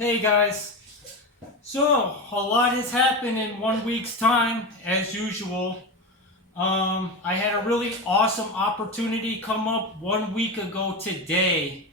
Hey guys, so a lot has happened in 1 week's time, as usual. I had a really awesome opportunity come up 1 week ago today,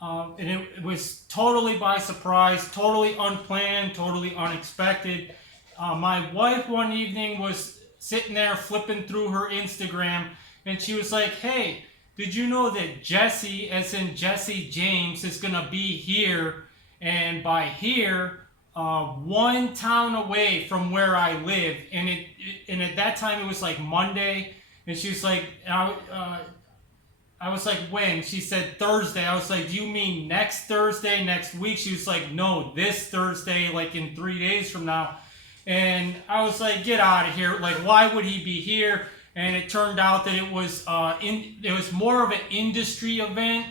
and it was totally by surprise, totally unplanned, totally unexpected. My wife one evening was sitting there flipping through her Instagram, and she was like, "Hey, did you know that Jesse, as in Jesse James, is gonna be here?" And by here, one town away from where I live, and at that time it was like Monday, and she was like, I was like, when? She said Thursday. I was like, do you mean next Thursday, next week? She was like, no, this Thursday, like in 3 days from now. And I was like, get out of here. Like, why would he be here? And it turned out that it was more of an industry event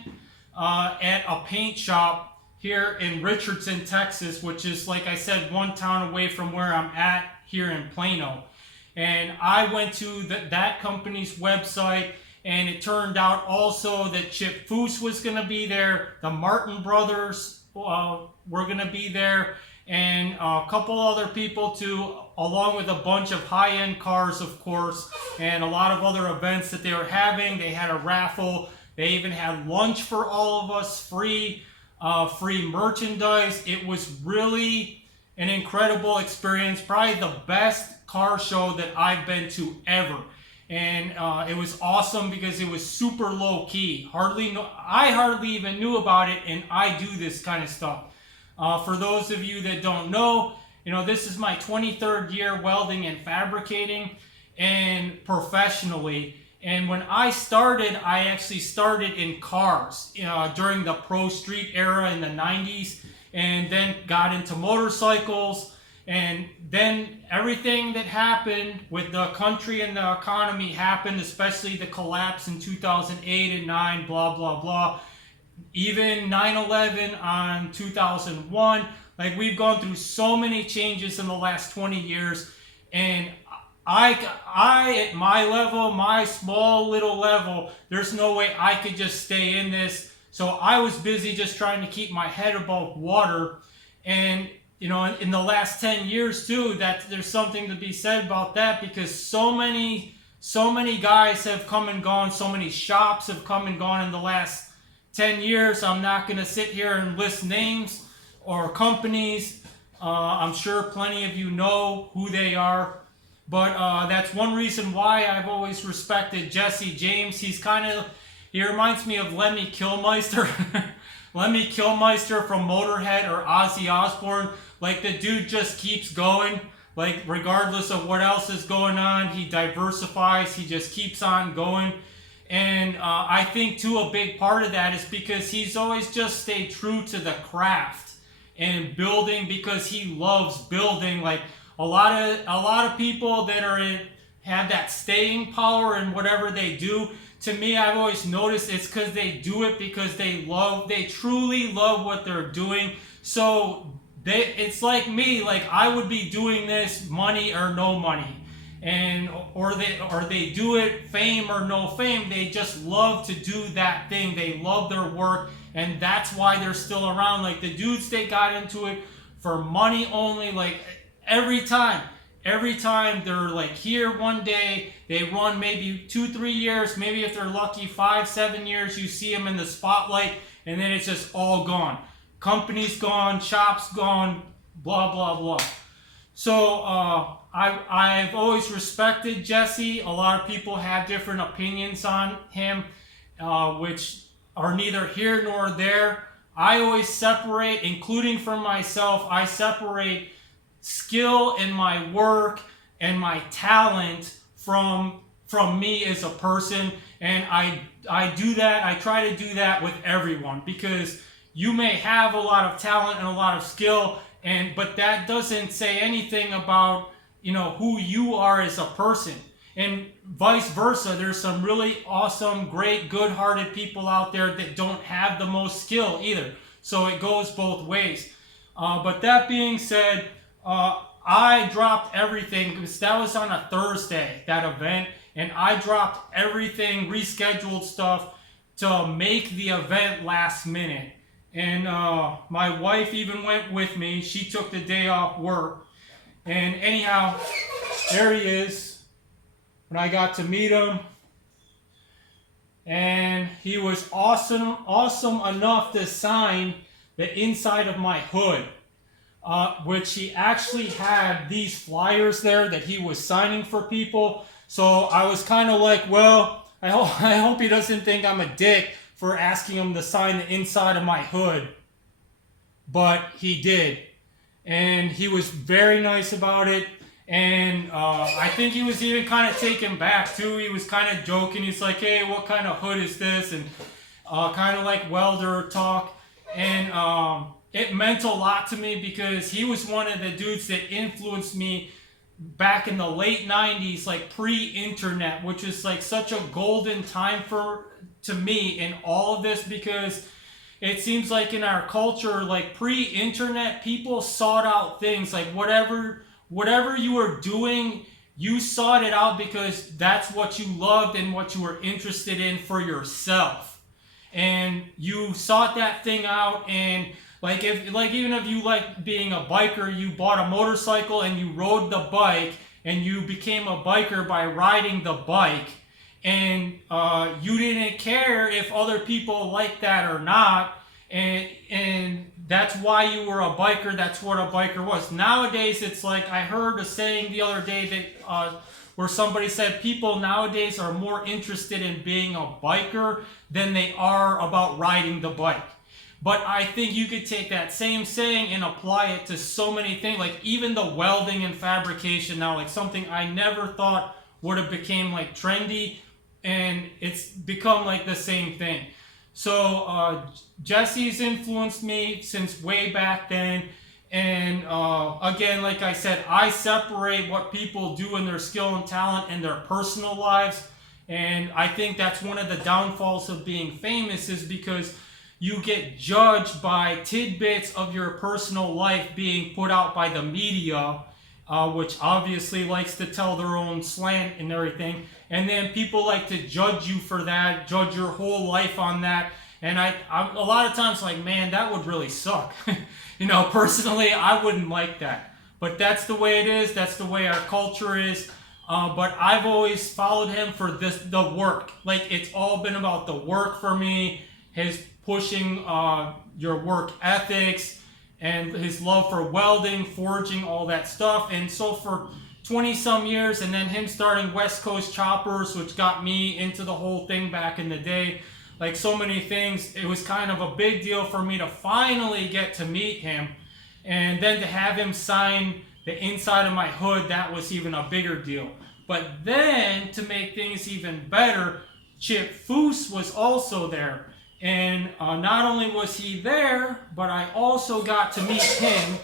at a paint shop here in Richardson, Texas, which is, like I said, one town away from where I'm at here in Plano. And I went to that company's website, and it turned out also that Foose was going to be there, the Martin brothers were going to be there, and a couple other people too, along with a bunch of high-end cars, of course, and a lot of other events that they were having. They had a raffle. They even had lunch for all of us, free merchandise. It was really an incredible experience, probably the best car show that I've been to ever. And it was awesome because it was super low key. I hardly even knew about it, and I do this kind of stuff. For those of you that don't know, this is my 23rd year welding and fabricating, and professionally. And when I actually started in cars during the pro street era in the 90s, and then got into motorcycles. And then everything that happened with the country and the economy happened, especially the collapse in 2008 and 9, blah, blah, blah. Even 9/11 on 2001. Like, we've gone through so many changes in the last 20 years. And I at my level, my small little level, there's no way I could just stay in this. So I was busy just trying to keep my head above water. And in the last 10 years too, that there's something to be said about that, because so many guys have come and gone, so many shops have come and gone in the last 10 years. I'm not going to sit here and list names or companies. I'm sure plenty of you know who they are. But that's one reason why I've always respected Jesse James. He reminds me of Lemmy Kilmister. Lemmy Kilmister from Motorhead, or Ozzy Osbourne. Like, the dude just keeps going. Like, regardless of what else is going on, he diversifies. He just keeps on going. And I think, too, a big part of that is because he's always just stayed true to the craft and building, because he loves building. Like, a lot of people that have that staying power in whatever they do. To me, I've always noticed it's because they do it because they truly love what they're doing. So it's like me, like I would be doing this money or no money, or they do it fame or no fame. They just love to do that thing. They love their work, and that's why they're still around. Like, the dudes, they got into it for money only. Like, every time they're like here one day, they run maybe 2-3 years, maybe if they're lucky 5-7 years, you see them in the spotlight, and then it's just all gone. Company's gone, shops gone, blah, blah, blah. So I've always respected Jesse. A lot of people have different opinions on him, which are neither here nor there. I always separate, including for myself, I separate skill in my work and my talent from me as a person. And I do that. I try to do that with everyone, because you may have a lot of talent and a lot of skill, but that doesn't say anything about who you are as a person. And vice versa, there's some really awesome, great, good-hearted people out there that don't have the most skill either. So it goes both ways. But that being said, I dropped everything, because that was on a Thursday, that event, and I dropped everything, rescheduled stuff to make the event last minute. And my wife even went with me. She took the day off work. And anyhow, there he is. When I got to meet him. And he was awesome enough to sign the inside of my hood. Which he actually had these flyers there that he was signing for people. So I was kind of like, well, I hope he doesn't think I'm a dick for asking him to sign the inside of my hood. But he did. And he was very nice about it. And I think he was even kind of taken back too. He was kind of joking. He's like, hey, what kind of hood is this? And kind of like welder talk. And it meant a lot to me because he was one of the dudes that influenced me back in the late 90s, like pre-internet, which is like such a golden time to me in all of this, because it seems like in our culture, like pre-internet, people sought out things like whatever you were doing, you sought it out because that's what you loved and what you were interested in for yourself. And you sought that thing out. And even if you like being a biker, you bought a motorcycle and you rode the bike and you became a biker by riding the bike. And you didn't care if other people liked that or not. And that's why you were a biker. That's what a biker was. Nowadays, it's like I heard a saying the other day that where somebody said people nowadays are more interested in being a biker than they are about riding the bike. But I think you could take that same saying and apply it to so many things, like even the welding and fabrication now, like something I never thought would have became like trendy, and it's become like the same thing. So Jesse's influenced me since way back then. And again, like I said, I separate what people do in their skill and talent and their personal lives. And I think that's one of the downfalls of being famous, is because you get judged by tidbits of your personal life being put out by the media, which obviously likes to tell their own slant and everything. And then people like to judge you for that, judge your whole life on that. And I a lot of times like, man, that would really suck. Personally, I wouldn't like that. But that's the way it is. That's the way our culture is. But I've always followed him for the work. Like, it's all been about the work for me. His pushing your work ethics and his love for welding, forging, all that stuff. And so for 20 some years, and then him starting West Coast Choppers, which got me into the whole thing back in the day. Like so many things, it was kind of a big deal for me to finally get to meet him. And then to have him sign the inside of my hood, that was even a bigger deal. But then, to make things even better, Chip Foose was also there. And not only was he there, but I also got to meet him.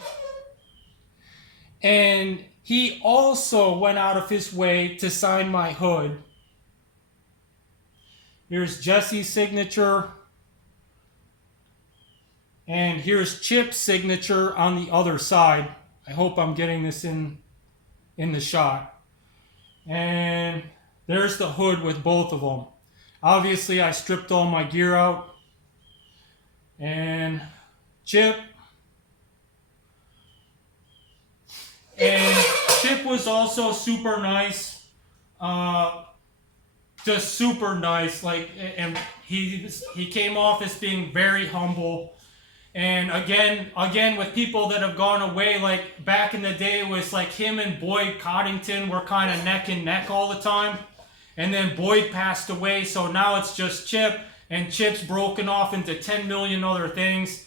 And he also went out of his way to sign my hood. Here's Jesse's signature. And here's Chip's signature on the other side. I hope I'm getting this in the shot. And there's the hood with both of them. Obviously, I stripped all my gear out. And Chip. And Chip was also super nice. Just super nice. And he came off as being very humble. And again, with people that have gone away, like back in the day, it was like him and Boyd Coddington were kind of neck and neck all the time. And then Boyd passed away, so now it's just Chip, and Chip's broken off into 10 million other things.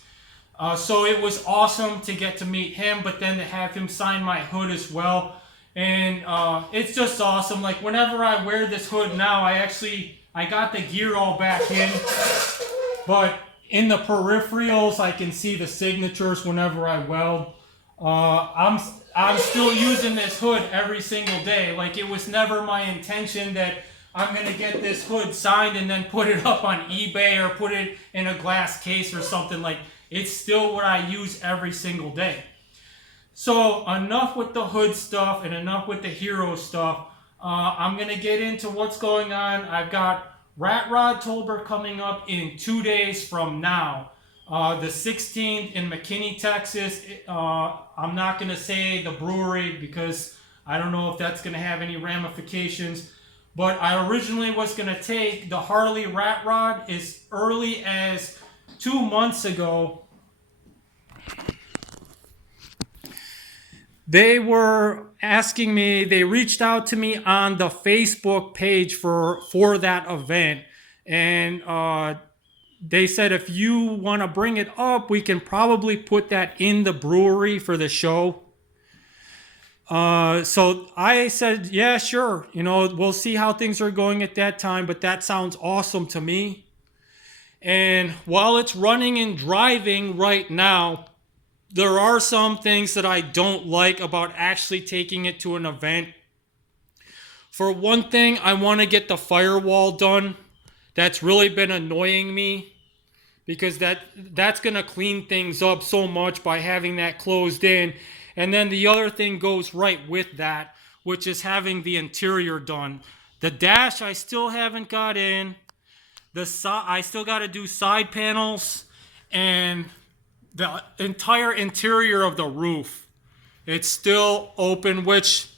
So it was awesome to get to meet him, but then to have him sign my hood as well. And it's just awesome. Like whenever I wear this hood now, I got the gear all back in, but in the peripherals, I can see the signatures whenever I weld. I'm still using this hood every single day. Like, it was never my intention that I'm going to get this hood signed and then put it up on eBay or put it in a glass case or something. Like, it's still what I use every single day. So, enough with the hood stuff and enough with the hero stuff. I'm going to get into what's going on. I've got Ratrodtober coming up in 2 days from now. The 16th in McKinney, Texas. I'm not going to say the brewery because I don't know if that's going to have any ramifications. But I originally was going to take the Harley Ratrod as early as 2 months ago. They were asking me, they reached out to me on the Facebook page for that event. And they said, if you want to bring it up, we can probably put that in the brewery for the show. So I said, yeah, sure. We'll see how things are going at that time, but that sounds awesome to me. And while it's running and driving right now, there are some things that I don't like about actually taking it to an event. For one thing, I want to get the firewall done. That's really been annoying me because that's going to clean things up so much by having that closed in. And then the other thing goes right with that, which is having the interior done. The dash I still haven't got in. I still got to do side panels and the entire interior of the roof. It's still open, which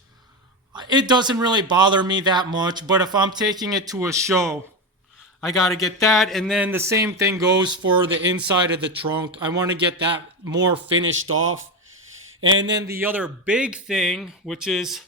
it doesn't really bother me that much. But if I'm taking it to a show, I got to get that. And then the same thing goes for the inside of the trunk. I want to get that more finished off. And then the other big thing, which is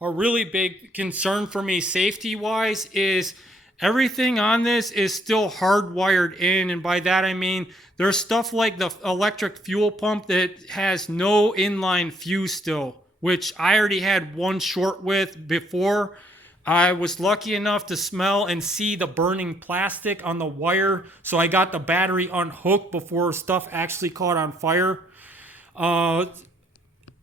a really big concern for me safety-wise, is everything on this is still hardwired in. And by that I mean there's stuff like the electric fuel pump that has no inline fuse still, which I already had one short with before. I was lucky enough to smell and see the burning plastic on the wire, so I got the battery unhooked before stuff actually caught on fire.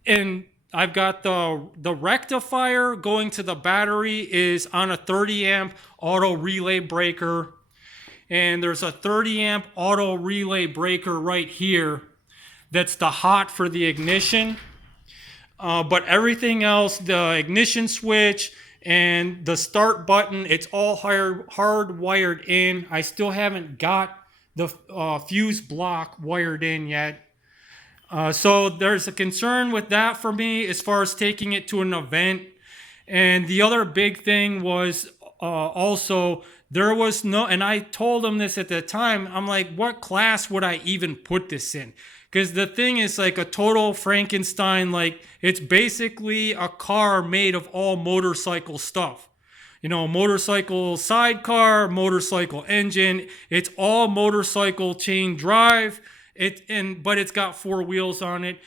And I've got the rectifier going to the battery is on a 30 amp auto relay breaker. And there's a 30 amp auto relay breaker right here. That's the hot for the ignition. But everything else, the ignition switch and the start button, it's all hardwired in. I still haven't got the fuse block wired in yet. So there's a concern with that for me as far as taking it to an event. And the other big thing was also there was no, and I told him this at the time, I'm like, what class would I even put this in? Because the thing is like a total Frankenstein, like it's basically a car made of all motorcycle stuff. Motorcycle sidecar, motorcycle engine, it's all motorcycle chain drive. But it's got 4 wheels on it.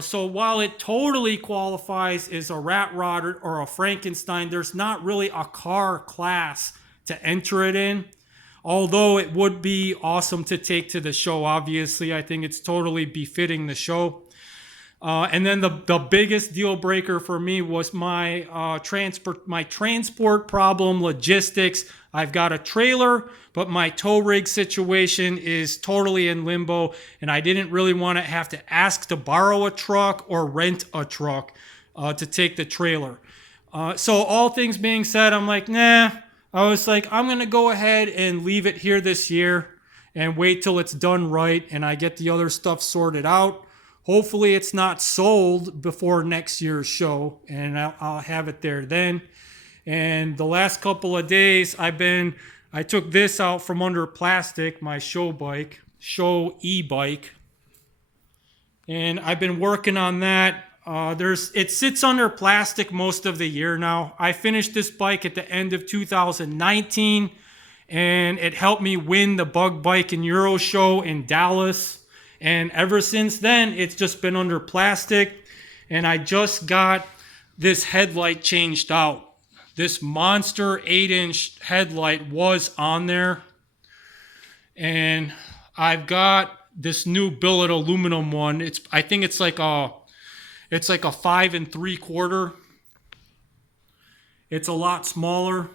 So while it totally qualifies as a Ratrod or a Frankenstein, there's not really a car class to enter it in. Although it would be awesome to take to the show, obviously. I think it's totally befitting the show. And then the biggest deal breaker for me was my transport problem, logistics. I've got a trailer, but my tow rig situation is totally in limbo, and I didn't really want to have to ask to borrow a truck or rent a truck to take the trailer. So all things being said, I'm like, nah. I was like, I'm going to go ahead and leave it here this year and wait till it's done right and I get the other stuff sorted out. Hopefully it's not sold before next year's show, and I'll have it there then. And the last couple of days, I took this out from under plastic, my show e-bike, and I've been working on that. It sits under plastic most of the year now. I finished this bike at the end of 2019, and it helped me win the Bug Bike and Euro Show in Dallas. And ever since then, it's just been under plastic. And I just got this headlight changed out. This monster 8-inch headlight was on there. And I've got this new billet aluminum one. I think it's like a 5 3/4. It's a lot smaller.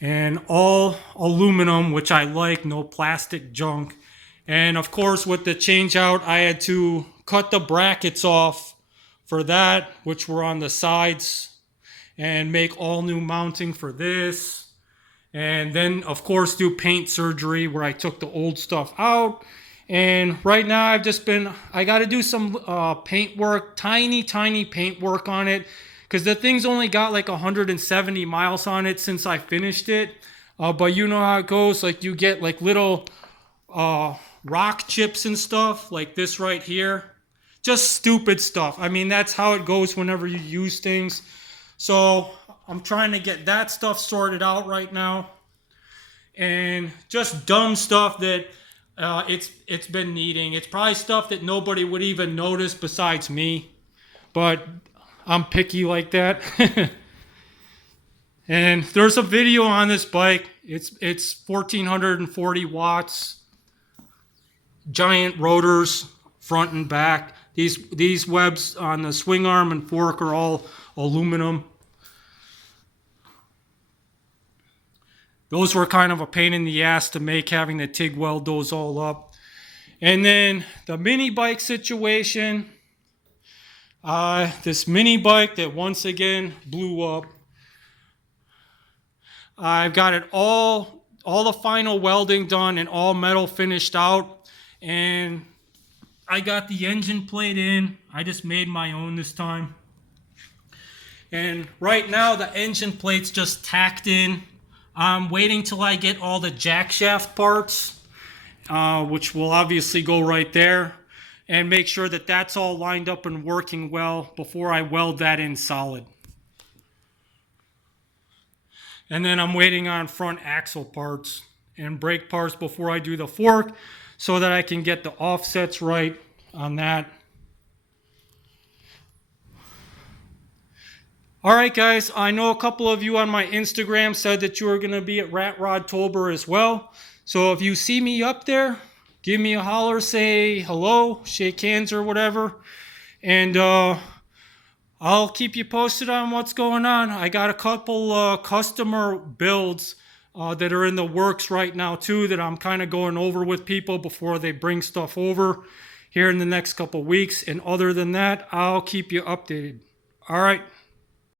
And all aluminum, which I like, no plastic junk. And of course, with the change out, I had to cut the brackets off for that, which were on the sides, and make all new mounting for this. And then, of course, do paint surgery where I took the old stuff out. And right now I got to do some paint work, tiny paint work on it. Because the thing's only got like 170 miles on it since I finished it. But you know how it goes. Like you get like little rock chips and stuff like this right here. Just stupid stuff. I mean, that's how it goes whenever you use things. So I'm trying to get that stuff sorted out right now. And just dumb stuff that it's been needing. It's probably stuff that nobody would even notice besides me. But I'm picky like that. And there's a video on this bike. It's 1440 watts. Giant rotors, front and back. These webs on the swing arm and fork are all aluminum. Those were kind of a pain in the ass to make, having to TIG weld those all up. And then the mini bike situation. This mini bike that once again blew up. I've got it all the final welding done and all metal finished out. And I got the engine plate in. I just made my own this time. And right now the engine plate's just tacked in. I'm waiting till I get all the jack shaft parts, which will obviously go right there, and make sure that that's all lined up and working well before I weld that in solid. And then I'm waiting on front axle parts and brake parts before I do the fork so that I can get the offsets right on that. All right, guys, I know a couple of you on my Instagram said that you were going to be at Ratrodtober as well. So if you see me up there, give me a holler, say hello, shake hands or whatever. And I'll keep you posted on what's going on. I got a couple customer builds that are in the works right now too, that I'm kind of going over with people before they bring stuff over here in the next couple weeks. And other than that, I'll keep you updated. All right.